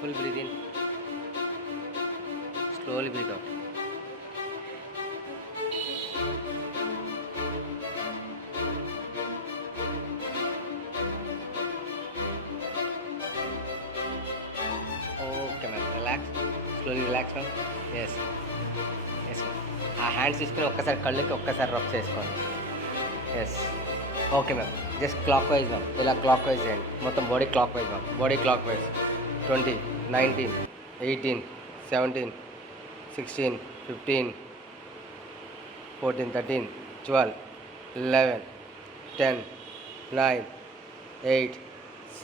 Full breathe in, slowly breathe out. Okay, ma'am. Relax. Slowly relax, ma'am. Yes. Yes, ma'am. ఆ hands తీసుకుని ఒక్కసారి కళ్ళకి ఒక్కసారి rub చేసుకోండి. Yes. Okay ma'am. Just clockwise ma'am. ఇలా clockwise చేయండి. మొత్తం body clockwise ma'am. Body clockwise 20, 19, 18, 17, 16, 15, 14, 13, 12, 11, 10, 9, 8,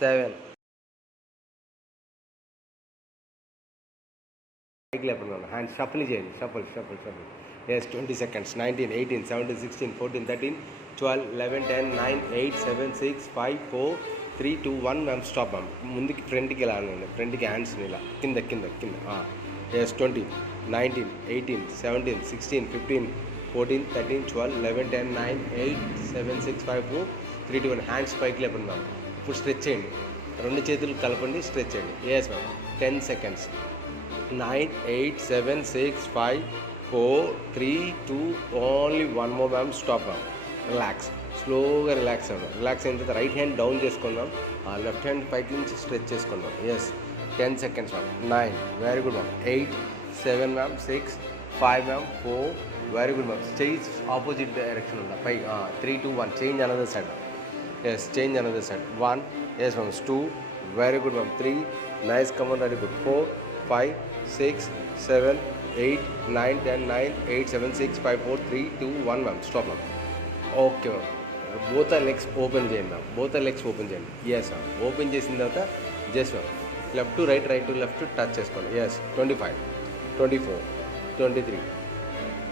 7. పైకి లేపండి మ్యామ్. హ్యాండ్ షఫల్ చేయండి. Shuffle. Yes. 20 seconds. 19, 18, 17, 16, 14, 13, 12, 11, 10, 9, 8, 7, 6, 5, 4, 3, 2, 1. Ma'am stop ma'am. ముందుకి ఫ్రంట్కి ఇలా అనండి. ఫ్రంట్కి హ్యాండ్స్ని ఇలా కింద. ఎస్. 20, 19, 18, 17, 16, 15, 14, 13, 12, 11, 10, 9, 8, 7, 6, 5, 4, 3, 2, 1. హ్యాండ్స్ పైకి లేపండి మ్యామ్. ఇప్పుడు స్ట్రెచ్ చేయండి. రెండు చేతులు కలపండి, స్ట్రెచ్ చేయండి. Yes ma'am. 10 seconds. 9, 8, 7, 6, 5, 4, 3, 2, only one more ma'am. Stop ma'am. Relax. స్లోగా రిలాక్స్ అవ్వండి. రిలాక్స్ అయిన తర్వాత రైట్ హ్యాండ్ డౌన్ చేసుకుందాం. లెఫ్ట్ హ్యాండ్ పైకి నుంచి స్ట్రెచ్ చేసుకుందాం. Yes. 10 seconds ma'am. 9, very good ma'am. 8, 7 ma'am. 6, 5 ma'am. 4, very good ma'am. Change opposite direction ఉందా పై. 3, 2, 1. Change another side. Yes. Change another side. 1, yes ma'am. 2, very good ma'am. 3, nice, come on, very good. 4, 5, 6, 7, 8, 9, 10, 9, 8, 7, 6, 5, 4, 3, 2, 1 ma'am. Stop ma'am. Okay ma'am. Both legs open చేయండి ma'am. Both legs open చేయండి. Yes ma'am. Open చేసిన తర్వాత just ma'am left to right, right to left touch చేసుకోండి. Yes. 25, 24, 23,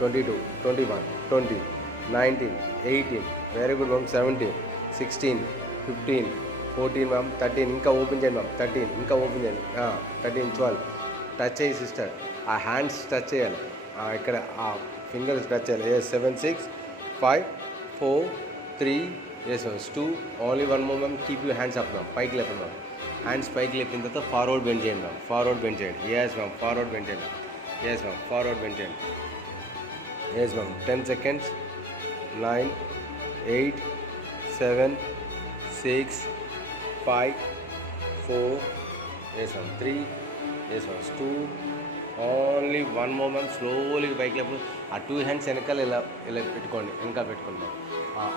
22, 21, 20, 19, 18, very good ma'am. 17, 16, 15, 14 ma'am. 13 ఇంకా open చేయండి ma'am. 13 ఇంకా open చేయండి. 13, 12. Touch చేయి సిస్టర్. ఆ హ్యాండ్స్ టచ్ చేయాలి. ఇక్కడ ఆ ఫింగర్స్ టచ్ చేయాలి. Yes. 7, 6, 5, 4, 3, yes ma'am. 2, only one more ma'am. Keep you hands up ma'am. పైకి లేపండి మ్యామ్. హ్యాండ్స్ పైకి లేపిన తర్వాత ఫార్వర్డ్ బెండ్ చేయండి మ్యామ్. ఫార్వర్డ్ బెండ్ చేయండి. Yes ma'am. ఫార్వర్డ్ బెండ్ చేయండి. Yes ma'am. ఫార్వర్డ్ బెండ్ చేయండి. Yes ma'am. 10 seconds. 9, 8, 7, 6, 5, 4, yes ma'am. 3, yes ma'am. 2, only one more ma'am. Slowly పైకి లేపు. ఆ 2 hands వెనకాల ఇలా పెట్టుకోండి. వెనకాల పెట్టుకోండి మ్యామ్.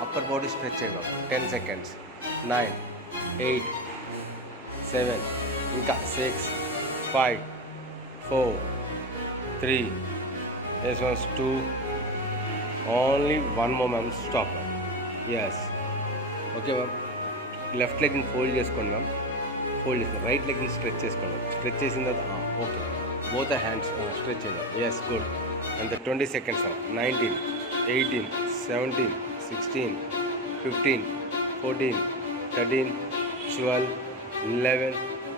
అప్పర్ బాడీ స్ట్రెచ్ చేయండి మ్యామ్. 10 seconds. 9, 8, 7, ఇంకా 6, 5, 4, 3, yes ma'am. 2, only one more ma'am. Stop ma'am. Yes. Okay ma'am. Left లెగ్ని ఫోల్డ్ చేసుకోండి మ్యామ్. ఫోల్డ్ చేసుకోండి. రైట్ లెగ్ని స్ట్రెచ్ చేసుకోండి. స్ట్రెచ్ చేసిన తర్వాత ఓకే బోత్ హ్యాండ్స్ స్ట్రెచ్ చేయండి. ఎస్. గుడ్. అంత 20 seconds మ్యామ్. 19, 18, 17, 16, 15, 14, 13, 12, 11,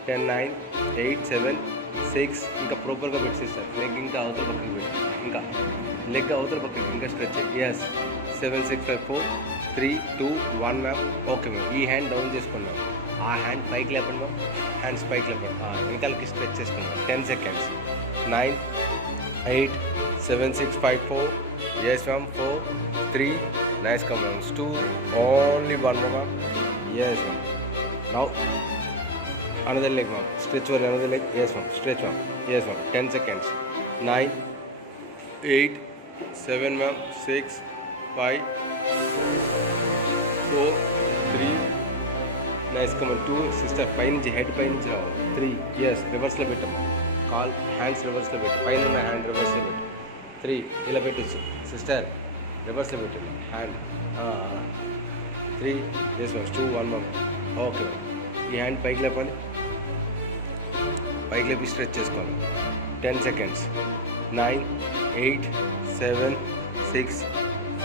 10, 9, 8, 7, 6. ఇంకా ప్రాపర్గా పెట్టేస్తారు. లెగ్ ఇంకా అవతల పక్కకి పెట్టి ఇంకా లెగ్ అవతల పక్కకి ఇంకా స్ట్రెచ్ చేయండి. ఎస్. 7, 6, 5, 4, 3, 2, 1 మ్యామ్. Okay ma'am. ఈ హ్యాండ్ డౌన్ చేసుకోండి మ్యామ్. ఆ హ్యాండ్ పైకి లేపండి మ్యామ్. హ్యాండ్స్ పైకి లేపండి. వెనకాలకి స్ట్రెచ్ చేసుకోండి ma'am. 10 seconds. 9, 8, 7, 6, 5, 4, yes ma'am. 4, 3, nice, come ma'am. 2, only one more ma'am. Yes ma'am. Now another leg ma'am. Stretch for another leg. Yes ma'am. Stretch ma'am. Yes ma'am. 10 seconds. 9, 8, 7 ma'am. 6, 5, 4, 3. Nice. Come on. 2. Sister. పైనుంచి head పైనుంచి రావాలి. 3. Yes. రివర్స్లో పెట్టమ్మా. Call hands రివర్స్లో పెట్టు. పైన ఉన్న hand రివర్స్లో పెట్టు. 3. ఇలా పెట్టచ్చు సిస్టర్. రివర్స్లో పెట్టండి hand. 3. Yes ma'am. 2, 1 ma'am. Okay ma'am. ఈ హ్యాండ్ పైకి లేపాలి. పైకి లేపి స్ట్రెచ్ చేసుకోండి. 10 seconds. 9, 8, 7, 6,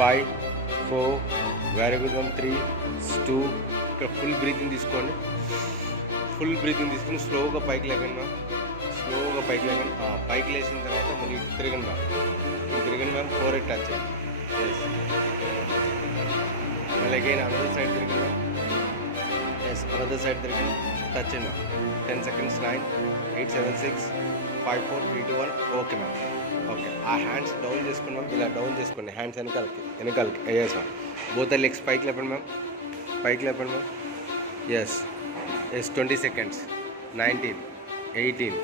5, 4, very good ma'am. 3, 2. ఇక్కడ ఫుల్ బ్రీతింగ్ తీసుకోండి. ఫుల్ బ్రీతింగ్ తీసుకుని స్లోగా పైకి లేకండి మ్యామ్. స్లోగా పైకి లేకండి. పైకి లేచిన తర్వాత మళ్ళీ తిరగండి మ్యామ్. తిరగండి మ్యామ్. 4 టచ్ చేయండి. ఎస్. మళ్ళీ అగైన్ అందర్ సైడ్ తిరగండి మ్యామ్. Yes, another side తిరిగి టచ్ అండి ma'am. 10 seconds. 9, 8, 7, 6, 5, 4, 3, 2, 1. Okay ma'am. Okay, ఆ హ్యాండ్స్ డౌన్ చేసుకున్నాం. ఇలా డౌన్ చేసుకోండి హ్యాండ్స్ వెనకాలకి. Yes ma'am. బోత్ లెగ్స్ పైకి లేపండి మ్యామ్. పైకి లేపండి ma'am. Yes 20 seconds. 19, 18,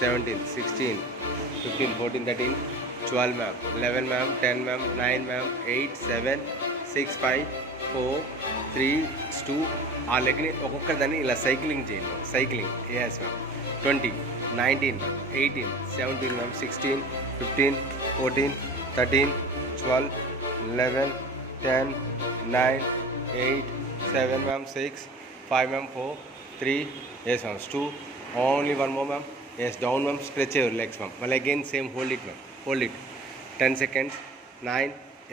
17, 16, 15, 14, 13, 12 ma'am. 11 ma'am. 10 ma'am. 9 ma'am. 8, 7, 6, 5, 4, 3, 2. ఆ లెగ్ని ఒక్కొక్క దాన్ని ఇలా సైక్లింగ్ చేయండి. Cycling. Yes ma'am. 20, 19, 18, 17 ma'am. 16, 15, 14, 13, 12, 11, 10, 9, 8, 7 ma'am. 6, 5 ma'am. 4, 3. Yes ma'am. 2. Only one more ma'am. Yes, down ma'am. Stretch your legs ma'am. Well again same. Hold it ma'am. Hold it. 10 seconds. 9,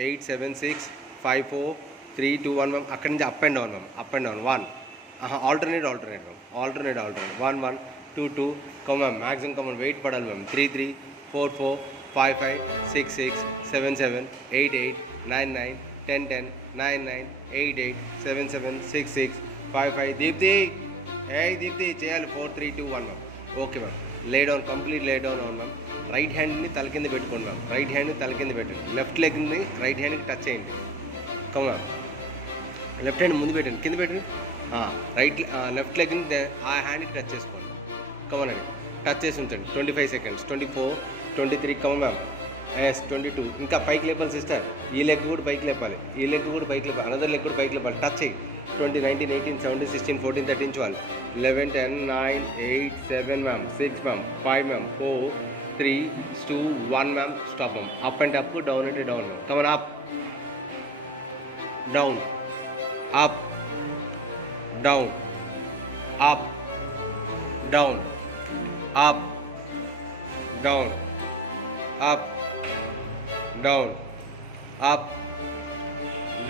8, 7, 6, 5, 4, 3, 2, 1 ma'am. అక్కడి నుంచి up and down ma'am. Up and down 1. Alternate ma'am. Alternate 1, 1, 2, 2. Come ma'am. Maximum come weight పడాలి ma'am. 3, 3, 4, 4, 5, 5, 6, 6, 7, 7, 8, 8, 9, 9, 10, 10, 9, 9, 8, 8, 7, 7, 6, 6, 5, 5. Deepti, Deepti చేయాలి. 4, 3, 2, 1 ma'am. Okay ma'am. Lay down, complete lay down అవును ma'am. Right హ్యాండ్ని తల కింద పెట్టుకోండి ma'am. Right హ్యాండ్ని తల కింద పెట్టండి. లెఫ్ట్ లెగ్ని రైట్ హ్యాండ్కి టచ్ చేయండి. Come ma'am. లెఫ్ట్ హ్యాండ్ ముందు పెట్టండి, కింద పెట్టండి. లెఫ్ట్ లెగ్ని ఆ హ్యాండ్కి టచ్ చేసుకోండి. కమనండి, టచ్ చేసి ఉంచండి. 25 seconds. 24, 23. Comma ma'am. 22. ఇంకా పైకి లేపాలి సిస్టర్. ఈ లెగ్ కూడా పైకి లేపాలి. అనదర్ లెగ్ కూడా పైకి లేపాలి. టచ్ చేయి. 20, 19, 18, 17, 16, 14, 13, 12, 11, 10, 9, 8, 7 ma'am. 6 ma'am. 5 ma'am. 4, 3, 2, 1 ma'am. Stop ma'am. Up and up, down అంటే down ma'am. Come on up, down, up, down, up, down, up, down, up, down, up,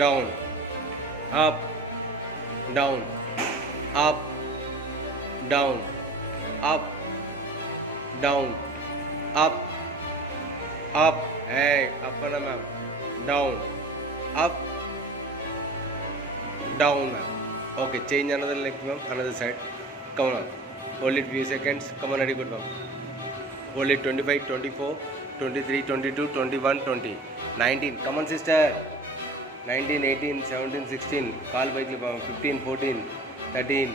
down, up, down, up, down, up, down, up, up. Hey, up na ma'am. Down, up, down ma'am. Okay, change another leg ma'am. Another side. Come on. Hold it few seconds. Come on, very good ma'am. Hold it. 25, 24, 23, 22, 21, 20, 19. Come on, sister. 19, 18, 17, 16. Call పైకి 15, 14, 13,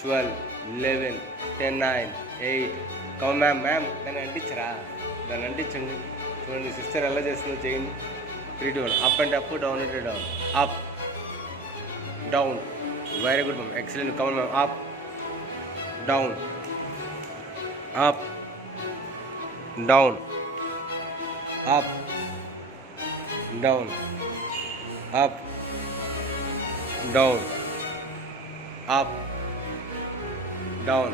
12, 11, 10, 9, 8. Come ma'am. దాన్ని అంటించరా, దాన్ని అంటించండి. చూడండి sister ఎలా చేస్తుందో చేయండి. 3, 2, 1. Up and up, down అంటే down, up, down. Very good ma'am. Excellent. Come ma'am. Up, down, up, down, up, down, up, down, up, down,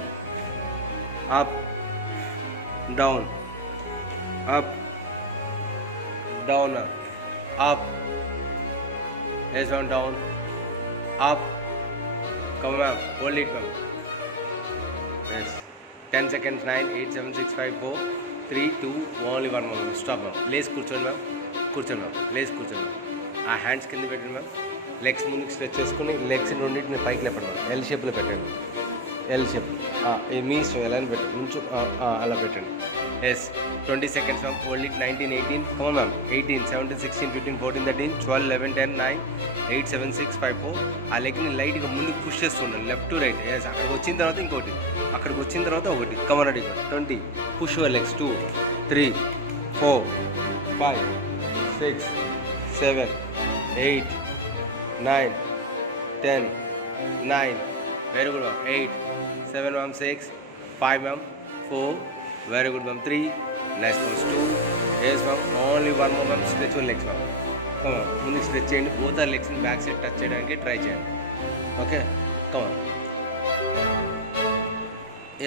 up, down, up, down, up. Yes ma'am. Down, up. Come ma'am. Hold it ma'am. Yes. 10 seconds. 9, 8, 7, 6, 5, 4, 3, 2, only one more. Stop ma'am. లేసి కూర్చోండి ma'am. లేసి కూర్చోండి ma'am. ఆ hands కింద పెట్టండి ma'am. Legs ముందుకు stretch చేసుకుని legs రెండింటిని పైకి లేపండి మ్యామ్. ఎల్ షేప్లో పెట్టండి. L shape. మీ ఇష్టం ఎలా అని పెట్టండి. నుంచు అలా పెట్టండి. Yes. 20 seconds ma'am. Hold it. 19, 18. Come ma'am. 18, 17, 16, 15, 14, 13, 12, 11, 10, 9, 8, 7, 6, 5, 4. ఆ లెగ్ని లైట్గా ముందుకు పుష్ చేస్తుండండి. Left to right. ఎస్. అక్కడికి వచ్చిన తర్వాత ఇంకోటి, అక్కడికి వచ్చిన తర్వాత ఒకటి. Come on ready. 20. Push your legs. 2, 3, 4, 5, 6, 7, 8, 9, 10, 9. Very good ma'am. 8, 7 ma'am. 6, 5 ma'am. 4. Very good ma'am. 3. Nice ma'am. 2. Yes ma'am. Only one more ma'am. Stretch your legs ma'am. Come on. ముందుకు stretch చేయండి. బోత్ ఆర్ లెగ్స్ని బ్యాక్ సైడ్ టచ్ చేయడానికి try చేయండి. Okay. Come on.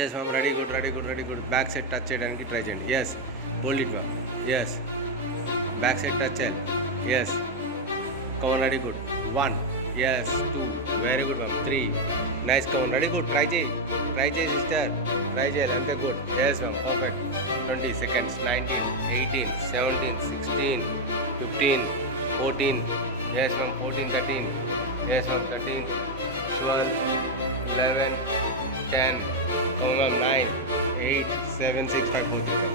Yes ma'am. Ready good. Back side touch చేయడానికి try చేయండి. Yes. Hold it ma'am. Yes. Back side touch చేయాలి. Yes. Come on, ready, good. 1, yes, 2, very good ma'am. 3, nice. Come on, ready, good. Try sister. Try ante good. Yes ma'am, perfect. 20 seconds. 19, 18, 17, 16, 15, 14. Yes ma'am. 14, 13. Yes ma'am. 13, 12, 11, 10, come on, 9, 8, 7, 6, 5, 4, 3,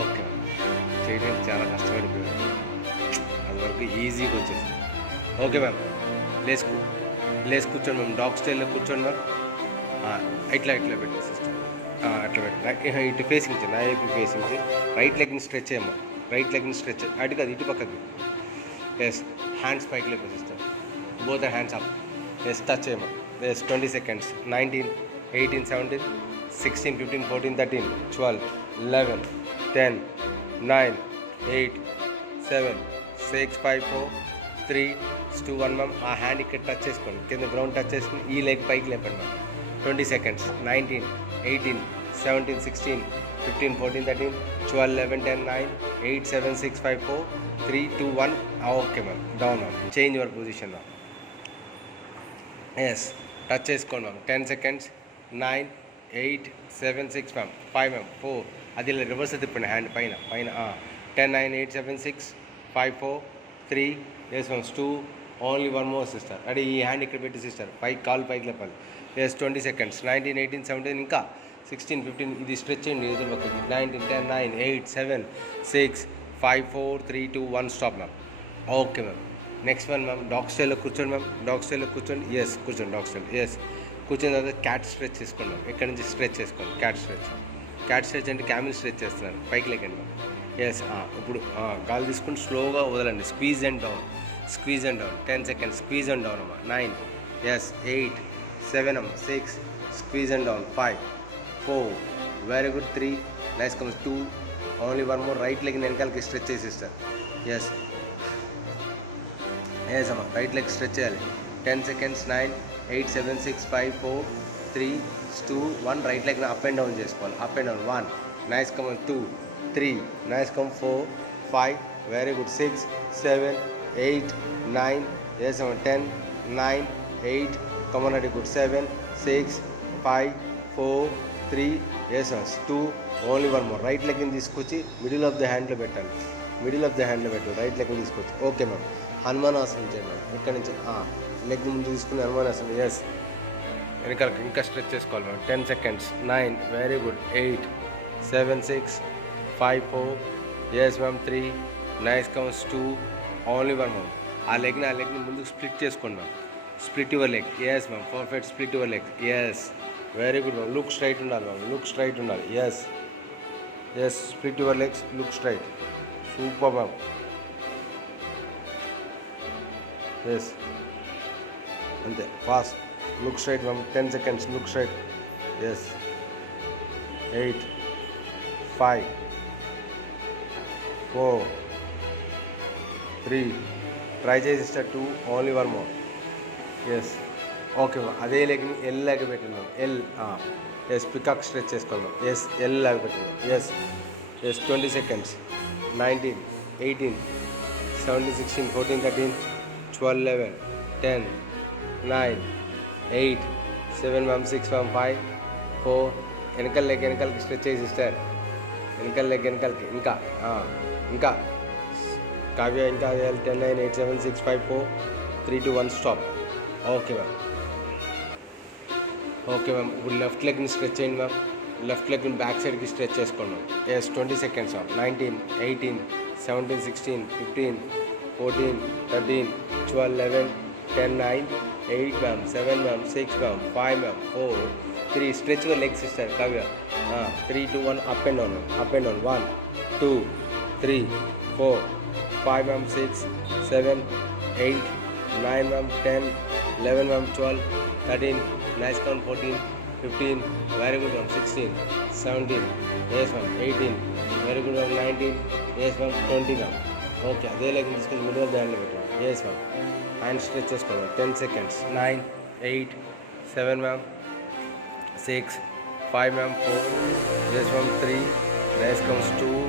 okay చేయడానికి చాలా కష్టపడిపోయాను, అది వరకు ఈజీగా వచ్చేసింది. Okay ma'am, లేచి కూర్చోండి ma'am, dog స్టైల్లో కూర్చోండి మ్యామ్. ఇట్లా పెట్టి సిస్టర్, అట్లా పెట్టి ఇటు ఫేసింగ్ చేయండి, నా వైపు ఫేసింగ్ చేయి. రైట్ లెగ్ని స్ట్రెచ్ చేయమ్మా, రైట్ లెగ్ని స్ట్రెచ్ అటు కాదు ఇటు పక్కకి. ఎస్, హ్యాండ్స్ పైకి లేపు sister, both hands up. Yes, touch చేయమ్మా. Yes, 20 seconds. 19, 18, 17, 16, 15, 14, 13, 12, 11, 10, 9, 8, 7, 6, 5, 4, 3, 2, 1 మ్యామ్. ఆ హ్యాండ్ ఇక్కడ టచ్ చేసుకోండి, కింద గ్రౌండ్ టచ్ చేసుకుని ఈ లెగ్ పైకి లేపండి ma'am. 20 seconds. 19, 18, 17, 16, 15, 14, 13, 12, 11, 10, 9, 8, 7, 6, 5, 4, 3, 2, 1. Okay ma'am, down ma'am. Change your position ma'am. Yes, touch చేసుకోండి మ్యామ్. 10 seconds. 9, 8, 7, 6 మ్యామ్. 5 మ్యామ్. 4, అది ఇలా రివర్స్ తిప్పండి, హ్యాండ్ పైన 10, 9, 8, 7, 6, 5, 4, 3, yes ma'am. 2, only 1 more sister. అది ఈ హ్యాండ్ ఇక్కడ పెట్టి సిస్టర్, కాలు పైకి లేపాలి. Yes, 20 seconds. 19, 18, 17, ఇంకా 16, 15, ఇది స్ట్రెచ్ చేయండి ఎదురు పక్కకి. 19, 10, 9, 8, 7, 6, 5, 4, 3, 2, 1 stop ma'am. Okay ma'am. Next one ma'am, dog స్టైల్లో కూర్చోండి మ్యామ్, డాగ్ స్టైల్లో కూర్చోండి. ఎస్, కూర్చోండి డాగ్ స్టైల్. ఎస్, కూర్చొని తర్వాత క్యాట్ స్ట్రెచ్ చేసుకోండి మ్యామ్. ఇక్కడ నుంచి స్ట్రెచ్ చేసుకోండి, క్యాట్ స్ట్రెచ్ అంటే క్యామిల్ స్ట్రెచ్ చేస్తున్నాను, పైకి లేకండి మ్యామ్. ఎస్, ఇప్పుడు గాలి తీసుకుని స్లోగా వదలండి, squeeze and down. 10 seconds. Squeeze and down అమ్మా. 9, ఎస్, 8, 7 అమ్మా. 6, squeeze and down. 5, 4, very good. 3, nice comes. 2, only 1 more. Right leg వెనకాలకి స్ట్రెచ్ చేసేస్తారు. ఎస్ అమ్మా, రైట్ లెగ్ స్ట్రెచ్ చేయాలి. 10 seconds. 9, 8, 7, 6, 5, 4, 3, 2, 1. Right లెగ్ని up and down చేసుకోవాలి, up and down. 1, nice come. 2, 3, nice come. 4, 5, very good. 6, 7, 8, 9, yes అమ్మా. 10, 9, 8, come on. అది good. 7, 6, 5, 4, 3, yes అమ్మా. 2, only 1 more. Right లెగ్ని తీసుకొచ్చి మిడిల్ ఆఫ్ ద హ్యాండ్లో పెట్టాలి, రైట్ లెగ్ని తీసుకొచ్చి. Okay ma'am. హనుమానాసనం చేయండి మ్యామ్. ఇక్కడ నుంచి లెగ్ ముందు తీసుకుని హనుమానాసనం. ఎస్, వెనకాలకి ఇంకా స్ట్రెచ్ చేసుకోవాలి ma'am. 10 seconds. 9, very good. 8, 7, 6, 5, 4, yes ma'am. 3, nice comes. 2, only 1 ma'am. ఆ లెగ్ని ముందుకు స్ప్లిట్ చేసుకోండి ma'am. Split your leg. Yes ma'am, perfect. Split your leg. Yes, very good ma'am. Look straight ఉండాలి మ్యామ్, లుక్ స్ట్రైట్ ఉండాలి. Yes, split your legs, look straight. Super ma'am. Yes, అంతే, fast. Look straight ma'am. 10 seconds. Look straight. Yes, 8, 5, 4, 3, try చేసి ఇస్తా. 2, only 1 more. Yes, okay ma'am. అదే లెగ్ని L లాగా పెట్టింది ma'am. Yes, peacock stretch చేసుకోవాలి ma'am. Yes, L లాగా పెట్టింది. Yes, 20 seconds. 19, 18, 17, 16, 14, 13, 12, 11, 10, 9, 8, 7 ma'am. 6 ma'am. 5, 4, వెనకాలకి stretch చేసి ఇస్తారు. వెనకాలకి ఇంకా కావ్య ఇంకా 10, 9, 8, 7, 6, 5, 4, 3, 2, 1 స్టాప్. Okay ma'am. ఇప్పుడు లెఫ్ట్ లెగ్ని స్ట్రెచ్ చేయండి మ్యామ్. లెఫ్ట్ లెగ్ని బ్యాక్ సైడ్కి స్ట్రెచ్ చేసుకోండి ma'am. Yes, 20 seconds ma'am. 19, 18, 17, 16, 15, 14, 13, 12, 11, 10, 9, 8 ma'am. 7 ma'am. 6 ma'am. 5 ma'am. 4, 3, stretch your legs ఇస్తారు Kavya. 3, 2, 1, up and down. 1, 2, 3, 4, 5 ma'am. 6, 7, 8, 9 ma'am. 10, 11 ma'am. 12, 13, nice count. 14, 15, very good ma'am. 16, 17, yes ma'am. 18, very good ma'am. 19, yes ma'am. 20 ma'am. Okay, అదే లెగ్ తీసుకొని middle of the హ్యాండ్లో పెట్టాం. Yes ma'am. Hand stretch చేసుకోండి. 10 seconds. 9, 8, 7 ma'am. 6, 5 ma'am. 4, yes ma'am. 3, nice comes. 2,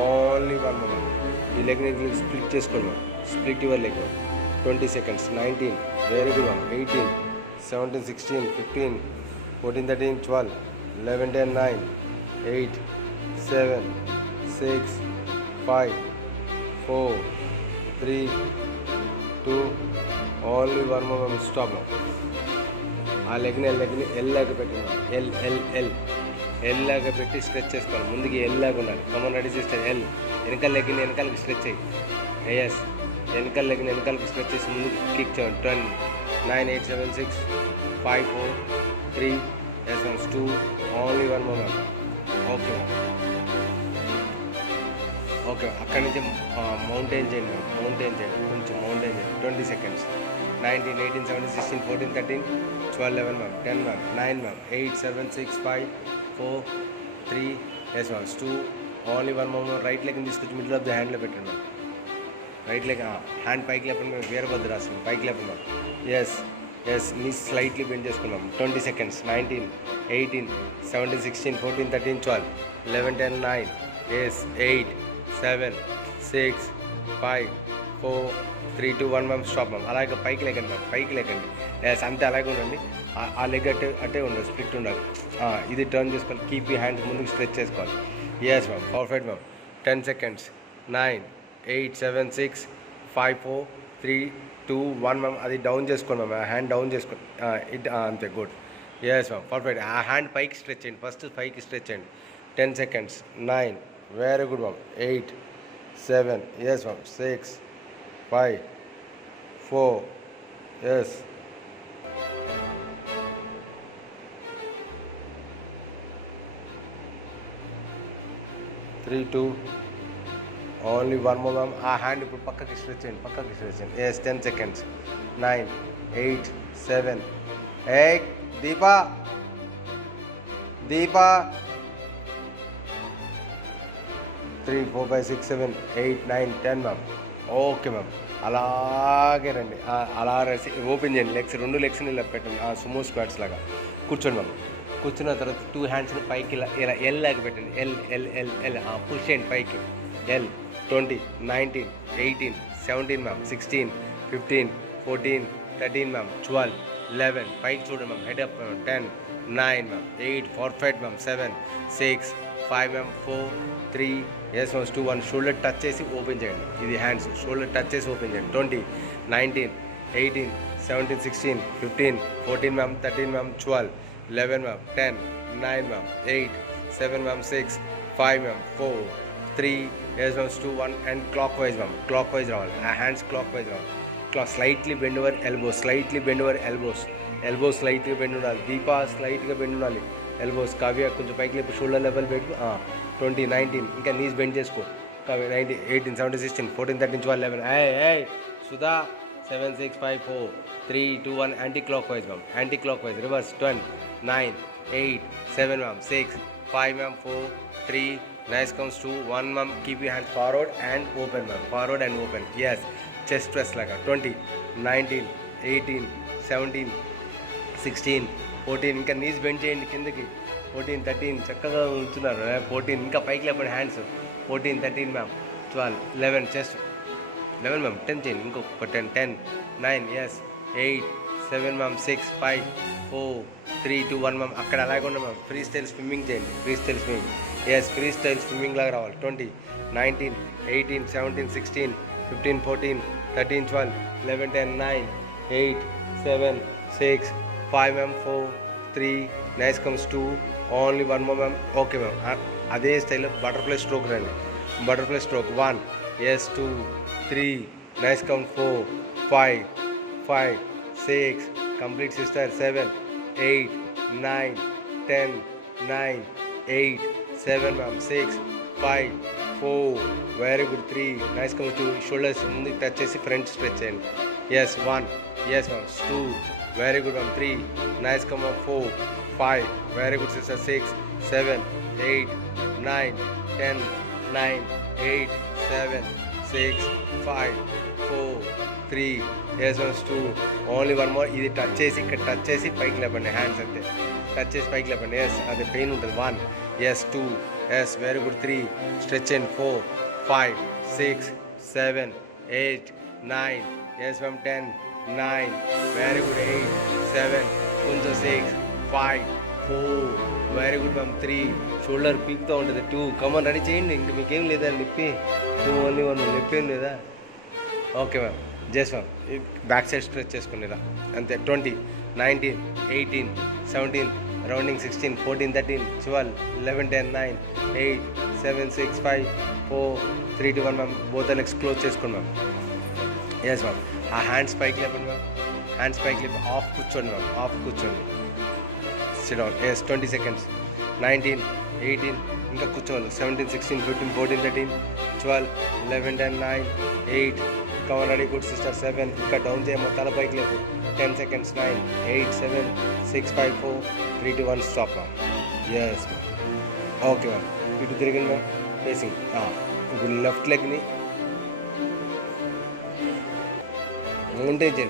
only 1 ma'am. ఈ లెగ్ని split చేసుకోండి ma'am. Split your leg. 20 seconds. 19, very good ma'am. 18, 17, 16, 15, 14, 13, 12, 11, 10, 9, 8, 7, 6, 5, 4, 3, 2, only 1 more. Stop ma'am. ఆ లెగ్ని ఎల్ లాగా పెట్టండి. ఎల్ లాగా పెట్టి స్ట్రెచ్ చేసుకోవాలి. ముందుకి ఎల్ లాగా ఉండాలి. Come on ready sister. ఎల్ వెనకాల లెగ్ని వెనకాలకి స్ట్రెచ్ అయ్యి. ఎస్ వెనకాల లెగ్ని వెనకాలకి స్ట్రెచ్ చేసి ముందుకు కిక్ చేయండి. 10 9 8 7 6 5 4 3 yes 2 only one moment. Okay okay అక్కడి నుంచి మౌంటైన్ చేయండి. కొంచెం మౌంటైన్ చేయండి. 20 seconds. 19 18 17 16 14 13 12 11 ma'am 10 ma'am 9 ma'am 8 7 6 5 4 3 yes ma'am 2 only one moment. Right లెగ్ని తీసుకొచ్చి మిడిల్ ఆఫ్ ద హ్యాండ్లో పెట్టండి మ్యామ్. రైట్ లెగ్ హ్యాండ్ పైకి లేపండి మ్యామ్. వీరభద్ర రాసుకోండి. పైకి లేపండి మ్యామ్. ఎస్ నీ స్లైట్లీ బెండ్ చేసుకున్నాం. 20 seconds. 19 18 17 16 14 13 12 11 10 9 yes 8 7 6 5 4 3 2 1 ma'am. Stop ma'am. అలాగే పైకి లేకండి మ్యామ్. పైకి లేకండి. ఎస్ అంతే అలాగే ఉండండి. ఆ లెగ్ అట్టే ఉండాలి. స్ప్లిట్ ఉండాలి. ఇది టర్న్ చేసుకోవాలి. కీప్ ఈ హ్యాండ్స్ ముందుకు స్ట్రెచ్ చేసుకోవాలి. Yes ma'am. Perfect ma'am. 10 seconds. 9 8 7 6 5 4 3 2 1 ma'am. అది డౌన్ చేసుకోండి మ్యామ్. హ్యాండ్ డౌన్ చేసుకోండి. అంతే గుడ్. Yes ma'am. పర్ఫెక్ట్. ఆ హ్యాండ్ పైకి స్ట్రెచ్ చేయండి. ఫస్ట్ పైకి స్ట్రెచ్ చేయండి. 10 seconds. 9 very good ma'am. 8 7 yes ma'am 6 5 4 yes 3 2 only one more ma'am. ఆ హ్యాండ్ ఇప్పుడు పక్కకి స్ట్రెచ్ చేయండి. Yes 10 seconds. 9 8 7 8 Deepa 3 4 5 6 7 8 9 10 ma'am. Okay ma'am. అలాగే రండి. అలా ఓపెన్ చేయండి. రెండు లెగ్స్ని ఇలా పెట్టండి. సుమో స్క్వాట్స్ లాగా కూర్చోండి మ్యామ్. కూర్చున్న తర్వాత 2 హ్యాండ్స్ని పైకి ఇలా ఎల్ లాగా పెట్టండి. ఎల్ పుష్ చేయండి పైకి. ఎల్ 20 19 18 17 మ్యామ్ 16 15 14 13 మ్యామ్ 12 11 పైకి చూడండి ma'am. Head up 10 9 ma'am 8 perfect ma'am 7 6 5 ma'am 4 3 yes ma'am 2 1 shoulder touch చేసి ఓపెన్ చేయండి. ఇది హ్యాండ్స్ షోల్డర్ టచ్ చేసి ఓపెన్ చేయండి. 20 19 18 17 16 15 14 ma'am 13 ma'am 12 11 ma'am 10 9 ma'am 8 7 ma'am 6 5 ma'am 4 3 yes ma'am 2 1 and clockwise ma'am. Clockwise రావాలి. ఆ hands clockwise రావాలి. Slightly bend over elbows. Elbows స్లైట్గా bend ఉండాలి. దీపా స్లైట్గా బెండ్ ఉండాలి. ఎల్బోస్. కావ్య కొంచెం పైకి లేపు షోల్డర్ లెవెల్ పెట్టు. 20 19 ఇంకా నీస్ బెండ్ చేసుకో. కావ్య 19 18 17 16 14 13 12 11 ఏయ్ Sudha 7 6 5 4 3 2 1 anti clock wise ma'am. Anti clock wise reverse 10 9 8 7 ma'am 6 5 ma'am 4 3 nice comes 2 1 ma'am. Keep your hands forward and open ma'am. Forward and open. Yes. Chest press laga. 20 19 18 17 16 14 ఇంకా knees bend చేయండి కిందకి. 14 13 చక్కగా ఉంచున్నారు. 14 ఇంకా పైకి లేపండి hands. 14 13 ma'am 12 11 chest 11 ma'am 10 చేయండి. ఇంకొక 10 10 9 yes 8 7 ma'am 6 5 4 3 2 1 ma'am. అక్కడ అలాగే ఉండే మ్యామ్. ఫ్రీ స్టైల్ స్విమ్మింగ్ చేయండి. ఫ్రీ స్టైల్ స్విమ్మింగ్ లాగా రావాలి. 20 19 18 17 16 15 14 13 12 11 10 9 8 7 6 5 ma'am 4 3 nice comes 2 only one more ma'am. Okay ma'am. అదే స్టైల్లో బటర్ఫ్లై స్ట్రోక్ రండి. Butterfly stroke 1 yes 2 3 nice come 4 5 5 6 complete sister 7 8 9 10 9 8 7 ma'am 6 5 4 very good 3 nice come 2 shoulders ముందుకు touch చేసి front stretch చేయండి. Yes 1 yes ma'am 2 very good ma'am 3 nice come 4 5 very good sister 6 7 8 9 10 9 8 7 6 5 4 3 yes ma'am 2 only one more. ఇది touch చేసి ఇక్కడ touch చేసి పైకి లేపండి. Hands అంతే టచ్ చేసి పైకి లేపండి. ఎస్ అది పెయిన్ ఉంటుంది. 1 yes 2 yes very good 3 stretch and 4 5 6 7 8 9 yes ma'am 10 9 very good 8 7 కొంచెం 6 5 4 వెరీ గుడ్ మ్యామ్ 3 షోల్డర్ పీక్తో ఉంటుంది. 2 కమన్ రెడీ చేయండి. ఇంక మీకేం లేదా నొప్పి. 2 ఓన్లీ 1 నొప్పి ఏం లేదా. Okay ma'am just ma'am back side stretch చేసుకుని ఇలా అంతే. 20 19 18, 17, rounding 16, 14, 13, 12, 11, 10, 9, 8, 7, 6, 5, 4, 3, 2, 1 ma'am. Both legs close చేసుకోండి మ్యామ్. Yes ma'am. ఆ హ్యాండ్స్ పైకి లేపండి మ్యామ్. హ్యాండ్స్ పైకి లేపి ఆఫ్ కూర్చోండి మ్యామ్. ఆఫ్ కూర్చోండి. Sit down. Yes 20 seconds. 19, 18, ఇంకా కూర్చోవాలి. 17, 16, 15, 14, 13, 12, 11, 10, 9, 8, కవర్ రెడీ. Good sister. 7, ఇంకా డౌన్ చేయమో. తల పైకి లేపు. 10 seconds. 9, 8, 7, 6, 5, 4, 3, 2, 1 stop ma'am. Yes ma'am. Okay ma'am. ఇటు తిరిగింది మ్యామ్. ఫేసింగ్. ఇప్పుడు లెఫ్ట్ లెగ్ని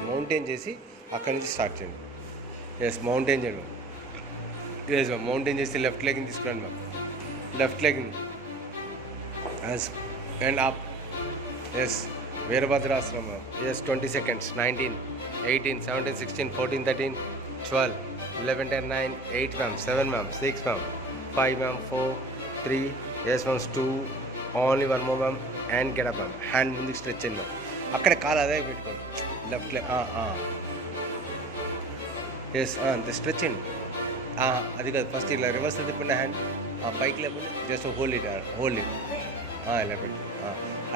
మౌంటైన్ చేసి అక్కడి నుంచి స్టార్ట్ చేయండి. ఎస్ మౌంటైన్ చేయండి మ్యామ్. Yes ma'am. మౌంటైన్ చేసి లెఫ్ట్ లెగ్ని తీసుకురండి మ్యామ్. లెఫ్ట్ లెగ్ని ఎస్ అండ్ అప్. ఎస్ వీరభద్రాసనం ma'am. Yes 20 seconds. 19, 18, 17, 16, 14, 13, 12, 11, 10, 9, 8 ma'am. 7 ma'am. 6 ma'am. 5 ma'am. 4, 3, yes ma'am. 2, only 1 more ma'am. And get up ma'am. Hand ముందుకు stretch చేయండి ma'am. అక్కడ కాలు అదే పెట్టుకోండి. లెఫ్ట్ లెగ్ ఎస్ అంతే స్ట్రెచ్ చేయండి. అది కాదు, ఫస్ట్ ఇలా రివర్స్ తిప్పండి. హ్యాండ్ పైకి లేపండి. జస్ట్ హోల్డ్ ఇట్ ఇలా పెట్టి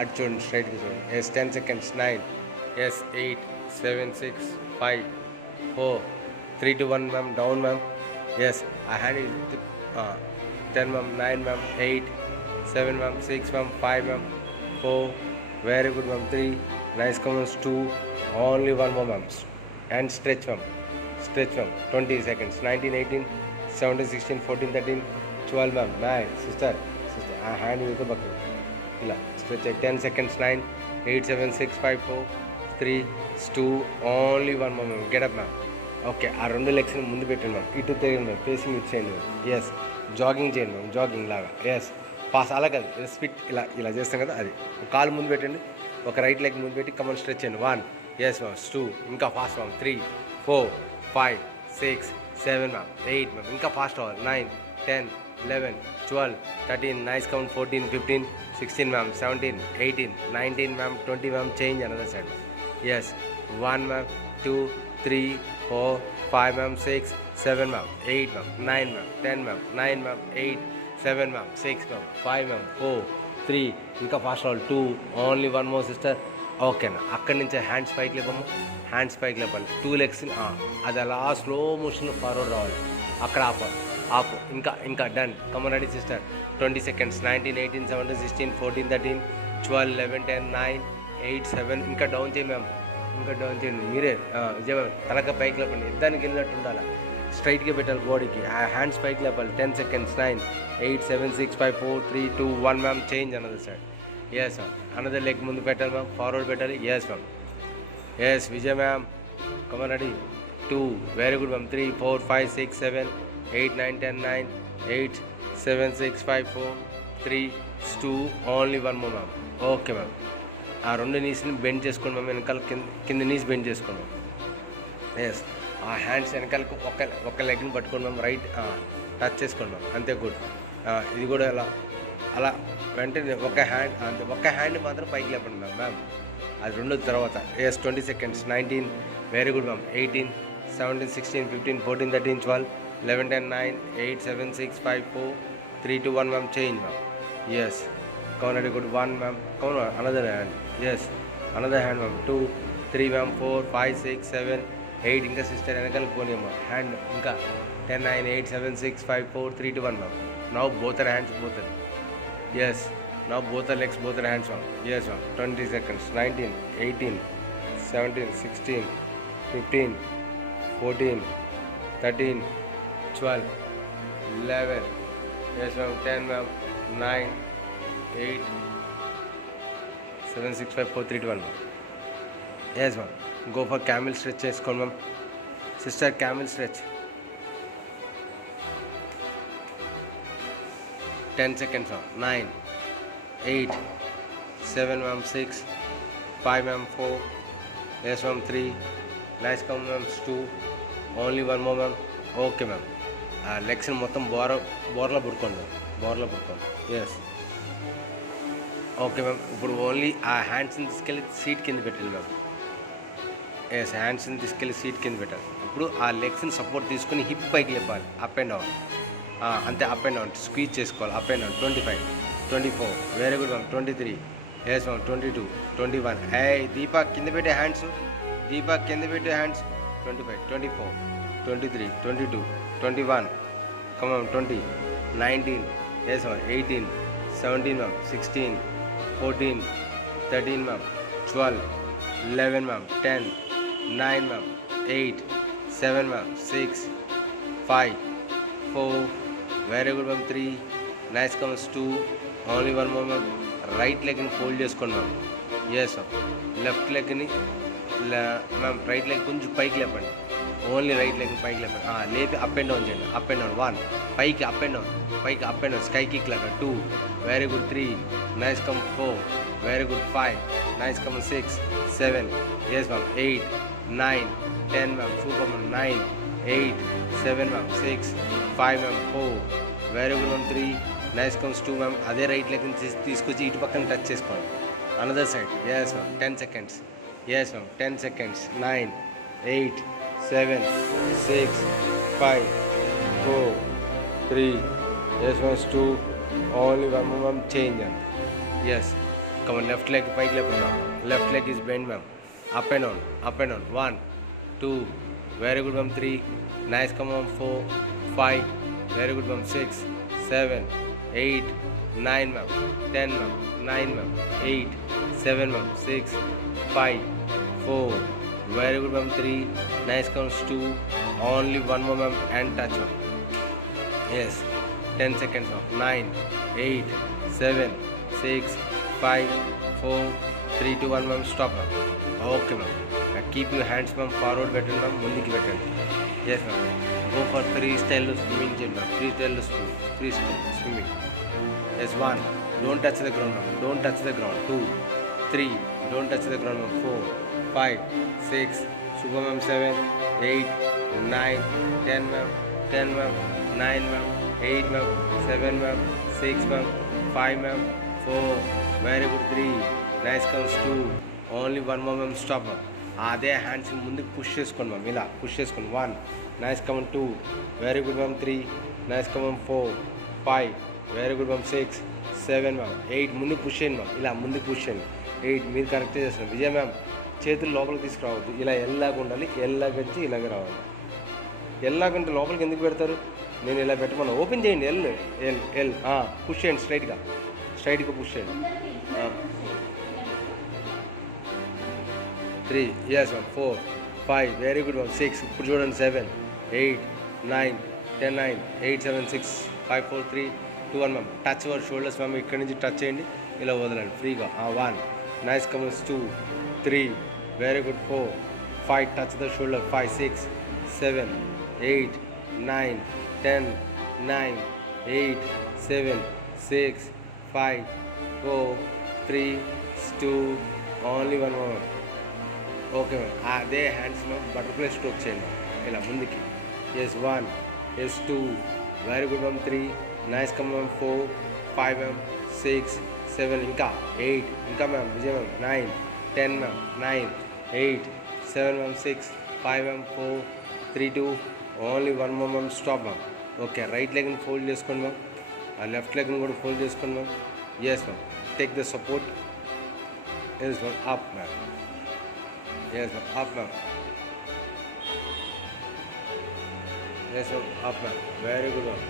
అటు చూడండి. స్ట్రైట్గా చూడండి. Yes 10 seconds. 9, yes 8, 7, 6, 5, 4, 3, 2, 1 ma'am. Down ma'am. Yes ఆ hand 10 ma'am. 9 ma'am. 8, 7 ma'am. 6 ma'am. 5 ma'am. 4, very good ma'am. 3, nice comes. 2, only 1 more ma'am. And stretch ma'am. Stretch ma'am. 20 seconds. 19, 18, 17, 16, 14, 13, 12 ma'am. Nine sister. ఆ hand మీద పక్కన ఇలా stretch. 10 seconds. 9, 8, 7, 6, 5, 4, 3, 2, only 1 more ma'am. Getup ma'am. Okay ఆ 2 లెగ్స్ని ముందు పెట్టండి ma'am. ఇటు తిరిగింది ma'am. Facing ఇటు చేయండి మ్యామ్. ఎస్ జాగింగ్ చేయండి మ్యామ్. జాగింగ్ లాగా. ఎస్ పాస్ అలా కాదు. స్పిట్ ఇలా చేస్తాం కదా అది. కాలు ముందు పెట్టండి. ఒక రైట్ లెగ్ ముందు పెట్టి కమన్ స్ట్రెచ్ చేయండి. 1, ఎస్ మ్యామ్. 2, ఇంకా ఫాస్ట్ మ్యామ్. 3, 4, 5, 6, 7 మ్యామ్. 8 మ్యామ్. ఇంకా ఫాస్ట్ అవ్వాలి. 9, 10, 11, 12, 13, nice count. 14, 15, 16 ma'am. 17, 18, 19 ma'am. 20 ma'am. Change another side. Yes 1 ma'am. 2, 3, 4, 5 ma'am. 6, 7 ma'am. 8 ma'am. 9 ma'am. 10 ma'am. 9 ma'am. 8, 7 ma'am. 6 ma'am. 5 ma'am. 4, 3, ఇంకా ఫాస్ట్ అవ్వాలి. 2, only 1 more sister. ఓకేనా. అక్కడి నుంచి hands పైకి లేపము. Hands పైకి లేపాలి. 2 legs అది అలా స్లో మోషన్ ఫార్వర్డ్ రావాలి. అక్కడ ఆపు. ఇంకా done. Come on ready sister. 20 seconds. 19, 18, 17, 16, 14, 13, 12, 11, 10, 9, 8, 7, ఇంకా డౌన్ చేయి మ్యామ్. ఇంకా డౌన్ చేయండి మీరే. విజయ్ తనక పైకి లేపండి. ఇద్దానికి వెళ్ళినట్టు ఉండాలి. స్ట్రైట్గా పెట్టాలి బాడీకి. ఆ హ్యాండ్స్ పైకి లేపాలి. 10 seconds. 9, 8, 7, 6, 5, 4, 3, 2, 1 ma'am. Change another side. Yes ma'am. Another leg ముందు పెట్టాలి మ్యామ్. ఫార్వర్డ్ పెట్టాలి. Yes ma'am. Yes Vijay ma'am. Come on ready. 2, very good ma'am. 3, 4, 5, 6, 7, 8, 9, 10, 9, 8, 7, 6, 5, 4, 3, 2, only 1 more ma'am. Okay ma'am. ఆ 2 నీస్ని బెండ్ చేసుకోండి మ్యామ్. వెనకాల కింద నీస్ బెండ్ చేసుకోండి మ్యామ్. ఎస్ ఆ hands వెనకాలకు ఒక లెగ్ని పట్టుకోండి మ్యామ్. రైట్ టచ్ చేసుకోండి మ్యామ్. అంతే. గుడ్. ఇది కూడా అలా వెంటనే ఒక హ్యాండ్ మాత్రం పైకి లేపండి మ్యామ్. అది 2 తర్వాత. Yes 20 seconds. 19, very good ma'am. 18, 17, 16, 15, 14, 13, 12, 11, 10, 9, 8, 7, 6, 5, 4, 3, 2, 1 ma'am. Change ma'am. Yes come on ready. Good. 1 ma'am. Come on another hand. Yes another hand ma'am. 2, 3 ma'am. 4, 5, 6, 7, 8 ఇంకా సిస్టర్ వెనకాల పోనీ మ్యామ్. హ్యాండ్ ఇంకా 10, 9, 8, 7, 6, 5, 4, 3, 2, 1 ma'am. Now both are hands. Yes. Now both are legs, both are hands on. Yes ma'am. 20 seconds. 19, 18, 17, 16, 15, 14, 13, 12, 11. Yes ma'am. 10 ma'am. 9, 8, 7, 6, 5, 4, 3, 2, 1 ma'am. Yes ma'am. Go for camel stretch. Yes, ma'am. Sister, camel stretch. 10 seconds ma'am. 9, 8, 7 ma'am. 6, 5 ma'am. 4, yes ma'am. 3, nice come ma'am. 2, only 1 more ma'am. Okay ma'am. Legs మొత్తం బోర్లా పుడుకోండి. Yes okay ma'am. ఇప్పుడు only ఆ హ్యాండ్స్ని తీసుకెళ్ళి seat కింద పెట్టండి ma'am. Yes హ్యాండ్స్ని తీసుకెళ్ళి సీట్ కింద పెట్టాలి. ఇప్పుడు ఆ లెగ్స్ని సపోర్ట్ తీసుకుని హిప్ పైకి లేపాలి, అప్ అండ్ డౌన్. అంతే, అప్ అండ్ డౌన్ స్క్వీజ్ చేసుకోవాలి, up and down. 25, 24, very good ma'am. 23, yes ma'am. 22, 21, Deepa కింద పెట్టే హ్యాండ్స్, దీపా కింద పెట్టే hands. 25, 24, 23, 22, 21, come 20, 19, yes ma'am. 18, 17 ma'am. 16, 14, 13 ma'am. 12, 11 ma'am. 10, 9 ma'am. 8, 7 ma'am. 6, 5, 4, very good ma'am. 3, nice comes. 2, only 1 more ma'am. Right లెగ్ని fold చేసుకోండి ma'am. Yes ma'am. Left లెగ్ని ma'am, right leg కొంచెం పైకి లేపండి, ఓన్లీ రైట్ లెగ్ పైకి లేపండి. లేపి అప్ అండ్ డౌన్ చేయండి, అప్ అండ్ డౌన్. 1, పైకి అప్ అండ్ డౌన్, పైకి up and down, sky kick లాగా. 2, very good. 3, nice come. 4, very good. 5, nice come. 6, 7, yes ma'am. 8, 9, 10 ma'am. Super ma'am. 9, 8, 7 ma'am. 6, 5 ma'am. 4, very good ma'am. 3, nice comes. 2 ma'am. అదే right leg తీసుకొచ్చి ఇటు పక్కన touch చేసుకోండి, another side. Yes ma'am. 10 seconds. Yes ma'am. 10 seconds. 9, 8, 7, 6, 5, 4, 3, yes ma'am. 2, only 1 more ma'am. Change అండి. Yes, come. Left leg పైకి లేపండి ma'am. Left leg is bend ma'am. Up and down, up and down. 1, 2, very good ma'am. 3, nice come ma'am. 4, 5, very good ma'am. 6, 7, 8, 9 ma'am. 10 ma'am. 9 ma'am. 8, 7 ma'am. 6, 5, 4, very good ma'am. 3, nice comes. 2, only 1 more ma'am. And touch ma'am. Yes, 10 seconds ma'am. 9, 8, 7, 6, 5, 4, 3, 2, 1 ma'am. Stop ma'am. Okay ma'am. Keep you hands ma'am. Forward పెట్టండి ma'am, ముందుకు పెట్టండి. Yes ma'am. Go for freestyle swimming చేయండి ma'am. Freestyle swimming. Yes. 1, don't touch the ground ma'am. Don't touch the ground. 2, 3, don't touch the ground ma'am. 4, 5, 6, super ma'am. 7, 8, 9, 10 ma'am. 10 ma'am. 9 ma'am. 8 ma'am. 7 ma'am. 6 ma'am. 5 ma'am. 4, very good. 3, nice comes. 2, only 1 more ma'am. Stop ma'am. అదే hands ముందుకు push చేసుకోండి ma'am, ఇలా push చేసుకోండి. 1, nice come. 2, very good ma'am. 3, nice come. 4, 5, very good ma'am. 6, 7 ma'am. 8, ముందుకు push చేయండి ma'am, ఇలా ముందుకు push చేయండి. 8, మీరు కరెక్ట్ చేస్తున్నారు. విజయ్ మ్యామ్, చేతులు లోపలికి తీసుకురావద్దు, ఇలా ఎల్లాగా ఉండాలి. ఎల్లాగా వచ్చి ఇలాగ రావాలి. ఎల్లాగంటే లోపలికి ఎందుకు పెడతారు? నేను ఇలా పెట్టమన్నా. ఓపెన్ చేయండి. ఎల్ ఎల్ ఎల్ పుష్ చేయండి, స్ట్రైట్గా పుష్ చేయండి. 3, yes ma'am. 4, 5, very good ma'am. 6, ఇప్పుడు చూడండి. 7, 8, 9, 10, 9, 8, 7, 6, 5, 4, 3, 2, 1 ma'am. Touch your shoulders ma'am. ఇక్కడ నుంచి టచ్ చేయండి, ఇలా వదలండి ఫ్రీగా. 1, nice comes. 2, 3, very good. 4, 5, touch the shoulder. 5, 6, 7, 8, 9, 10, 9, 8, 7, 6, 5, 4, 3, 2, only 1 more. Okay ma'am. అదే హ్యాండ్స్ మ్యామ్ బటర్ఫ్లై స్ట్రోక్ చేయండి ఇలా ముందుకి. Yes. 1, yes. 2, very good ma'am. 3, nice come ma'am. 4, 5 ma'am. 6, 7, ఇంకా 8, ఇంకా ma'am. Vijay ma'am. 9, 10 ma'am. 9, 8, 7 ma'am. 6, 5 ma'am. 4, 3, 2, only 1 more ma'am. Stop ma'am. Okay, right లెగ్ని fold చేసుకోండి ma'am. ఆ left లెగ్ని కూడా ఫోల్డ్ చేసుకోండి ma'am. Yes ma'am. Take the support. Yes ma'am. Up ma'am. Yes ma'am, up ma'am. Yes ma'am, up ma'am. Very good ma'am.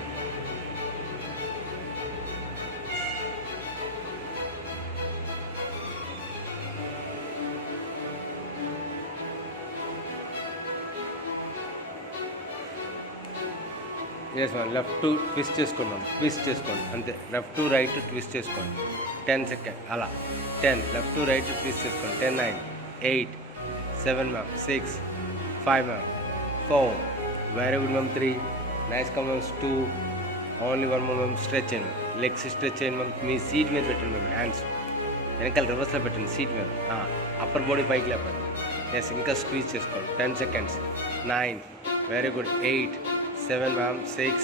Yes ma'am, left to twist చేసుకోండి ma'am. Twist చేసుకోండి అంతే. Left to right twist చేసుకోండి. 10 seconds అలా. 10, left to right twist చేసుకోండి. 10, 9, 8, 7 ma'am. 6, 5 ma'am. 4, very good ma'am. 3, nice come ma'am. 2, only 1 more ma'am. Stretch చేయండి, legs stretch చేయండి ma'am. మీ seat మీద పెట్టండి మ్యామ్. హ్యాండ్స్ వెనకాల రివర్స్లో పెట్టండి సీట్ మీద. అప్పర్ బాడీ పైకి లేపండి. ఎస్, ఇంకా స్క్వీజ్ చేసుకోండి. 10 seconds. 9, very good. 8, 7 ma'am. 6,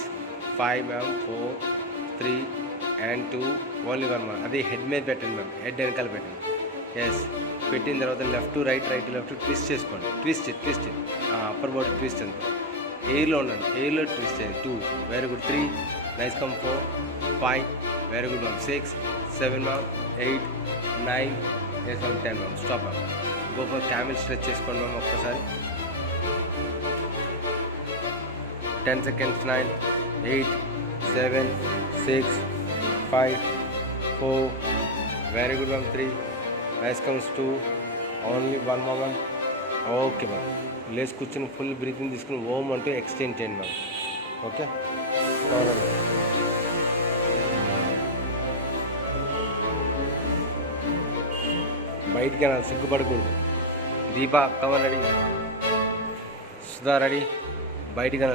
5 ma'am. 4, 3 and 2, only 1 more. అదే హెడ్ మీద పెట్టండి మ్యామ్, హెడ్ వెనకాల పెట్టండి. ఎస్, పెట్టిన తర్వాత లెఫ్ట్ రైట్ లెఫ్ట్ ట్విస్ట్ చేసుకోండి. ట్విస్ట్ అప్పర్ బాడీ ట్విస్ట్ అంతే. ఎయిర్లో ఉండండి, ఎయిర్లో ట్విస్ట్ చేయండి. 2 very good. 3 nice come. 4 5 very good ma'am. 6 7 ma'am. 8 9 yes ma'am. 10 ma'am. Stop ma'am. ఇంకొక క్యామిల్ స్ట్రెచ్ చేసుకోండి మ్యామ్ ఒక్కసారి. 10 seconds. 9 8 7 6 5 4 very good ma'am. 3 nice comes. 2 only 1 moment. Okay ma'am. లేచి కూర్చొని ఫుల్ బ్రీతింగ్ తీసుకుని ఓం అంటూ ఎక్స్టెండ్ చేయండి మ్యామ్. ఓకే బయటికి నా సిగ్గుపడకూడదు. Deepa cover ready. Sudha ready. బయటికి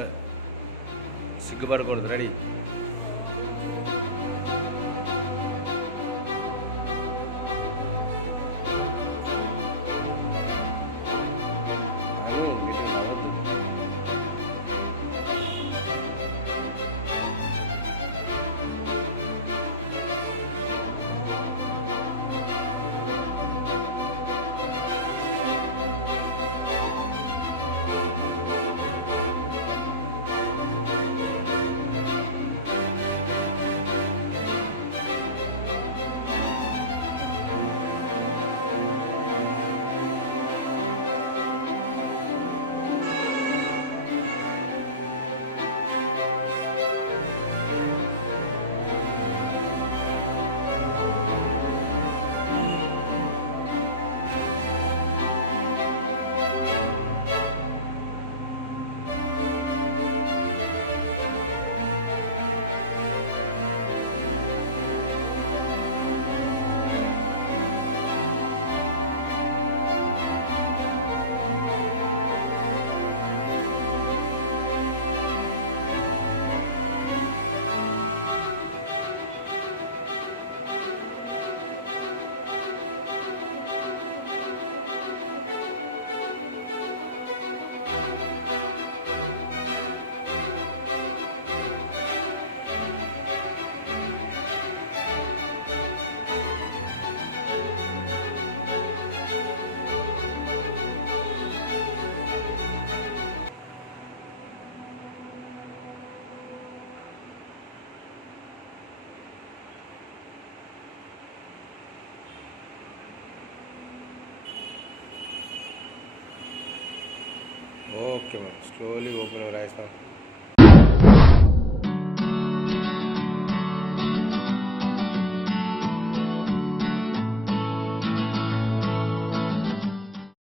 సిగ్గుపడకూడదు. రెడీ. అని గట్టిగా నవ్వద్దు. Okay, man. Slowly open your eyes now.